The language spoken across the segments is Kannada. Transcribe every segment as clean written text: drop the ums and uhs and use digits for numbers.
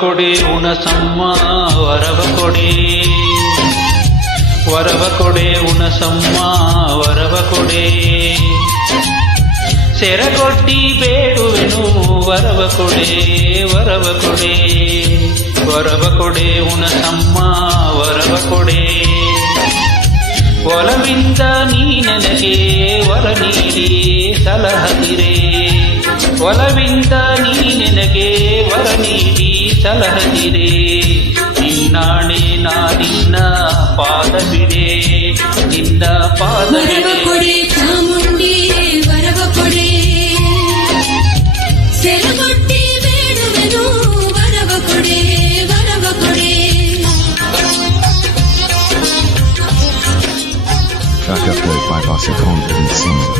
ಕೊಡೆ ಉಣಸಮ್ಮ ವರವ ಕೊಡೆ, ವರವ ಕೊಡೆ ಉಣಸಮ್ಮ ವರವ ಕೊಡೆ. ಸೆರಗೊಡ್ಡಿ ಬೇಡುವೆನು ವರವ ಕೊಡೆ, ವರವ ಕೊಡೆ, ವರವ ಕೊಡೆ ಉಣಸಮ್ಮ ವರವ ಕೊಡೆ. ಒಲವಿಂದ ನೀ ನನಗೆ ವರ ನೀಡಿ ಸಲಹದಿರೆ, ಒಲವಿಂದ ನೀ ನನಗೆ ವರ ನೀಡಿ ಸಲಹದಿರೆ. ನಿನ್ನಾಣೆ ನಾ ನಿನ್ನ ಪಾದ ಬಿಡೆ, ನಿನ್ನ ಪಾದ ಕೊಡೆ ಚಾಮುಂಡಿ ವರವ ಕೊಡೆ. ಸೆರಗೊಡ್ಡಿ ಬೇಡುವೆನು ವರವ ಕೊಡೆ, ವರವ ಕೊಡೆ. Track upload by Vasa Confidence Singer.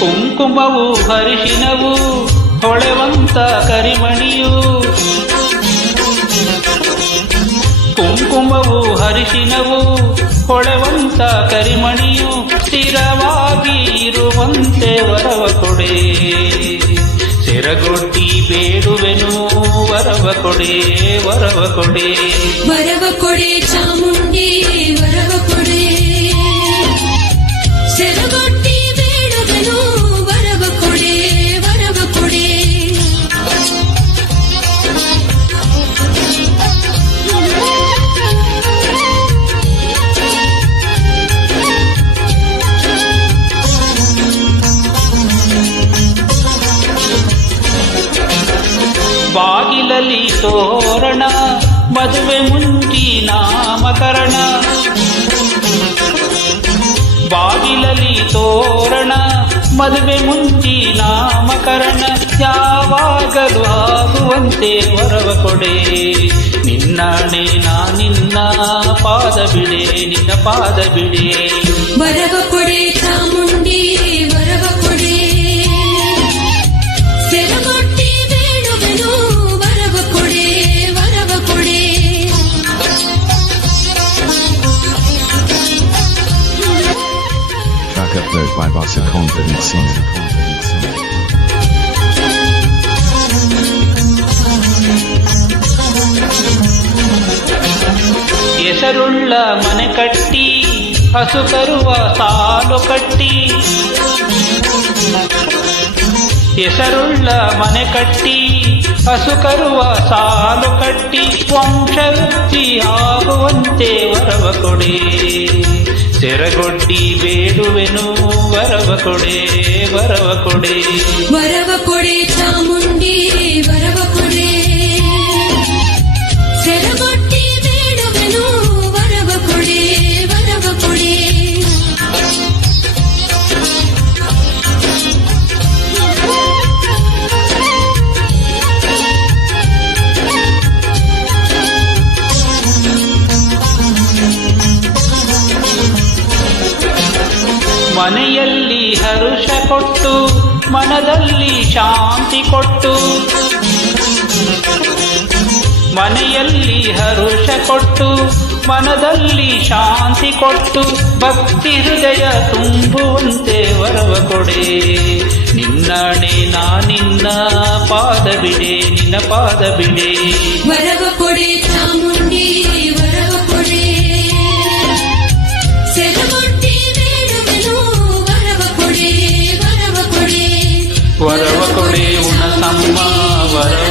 ಕುಂಕುಮವು ಹರಿಶಿನವು ಹೊಳೆವಂತ ಕರಿಮಣಿಯು, ಕುಂಕುಮವು ಹರಿಶಿನವು ಹೊಳೆವಂತ ಕರಿಮಣಿಯು. ಸ್ಥಿರವಾಗಿ ಇರುವಂತೆ ವರವ ಕೊಡೆ, ಸೆರಗೊಡ್ಡಿ ಬೇಡುವೆನು ವರವ ಕೊಡೆ, ವರವ ಕೊಡೆ. ವರವ ಕೊಡೆ ಚಾಮುಂಡಿ ವರವ ಕೊಡೆ. ಸೆರಗೊಡ್ಡಿ ಬೇಡುವೆನು ವರವ ಕೊಡೆ, ವರವ ಕೊಡೆ. ಬಾಗಿಲಲ್ಲಿ ತೋರಣ ಮದುವೆ ಮುಂಚಿ ನಾಮಕರಣ, ಬಾಗಿಲಲ್ಲಿ ತೋರಣ ಮದುವೆ ಮುಂಚಿ ನಾಮಕರಣ. ಯಾವಾಗಲೂ ಆಗುವಂತೆ ವರವ ಕೊಡೆ, ನಿನ್ನಾಣೆ ನಾ ನಿನ್ನ ಪಾದ ಬಿಡೆ, ನಿನ್ನ ಪಾದ ಬಿಡೆ. ವರವ ಕೊಡೆ ಚಾಮುಂಡಿ ವರವ ಕೊಡೆ. ಸೆರಗೊಡ್ಡಿ ಬೇಡುವೆನು ವರವ ಕೊಡೆ, ವರವ ಕೊಡೆ. Track upload by Vasa Confidence Singer. ಹೆಸರುಳ್ಳ ಮನೆ ಕಟ್ಟಿ ಹಸು ಕರುವ ಸಾಲು ಕಟ್ಟಿ, ಹೆಸರುಳ್ಳ ಮನೆ ಕಟ್ಟಿ ಹಸು ಕರುವ ಸಾಲು ಕಟ್ಟಿ. ವಂಶವೃದ್ಧಿ ಆಗುವಂತೆ ವರವ ಕೊಡೆ, ಸೆರಗೊಡ್ಡಿ ಬೇಡುವೆನು ವರವ ಕೊಡೆ, ವರವ ಕೊಡೆ. ವರವ ಕೊಡೆ ಚಾಮುಂಡಿ ವರವ ಕೊಡೆ. ಸೆರಗೊಡ್ಡಿ ಬೇಡುವೆನು ವರವ ಕೊಡೆ, ವರವ ಕೊಡೆ. ಮನೆಯಲ್ಲಿ ಹರುಷ ಕೊಟ್ಟು ಮನದಲ್ಲಿ ಶಾಂತಿ ಕೊಟ್ಟು, ಮನೆಯಲ್ಲಿ ಹರುಷ ಕೊಟ್ಟು ಮನದಲ್ಲಿ ಶಾಂತಿ ಕೊಟ್ಟು. ಭಕ್ತಿ ಹೃದಯ ತುಂಬುವಂತೆ ವರವ ಕೊಡೆ, ನಿನ್ನಾಣೆ ನಾ ನಿನ್ನ ಪಾದ ಬಿಡೆ, ನಿನ್ನ ಪಾದ ಬಿಡೆ. ವರವ ಕೊಡೆ ಚಾಮುಂಡಿ ವರವ ಕೊಡೆ. ಸೆರಗೊಡ್ಡಿ ಬೇಡುವೆನು ವರವ ಕೊಡೆ, ವರವ ಕೊಡೆ. ವರವ ಕೊಡೆ ಉಣಸಮ್ಮ ವರವ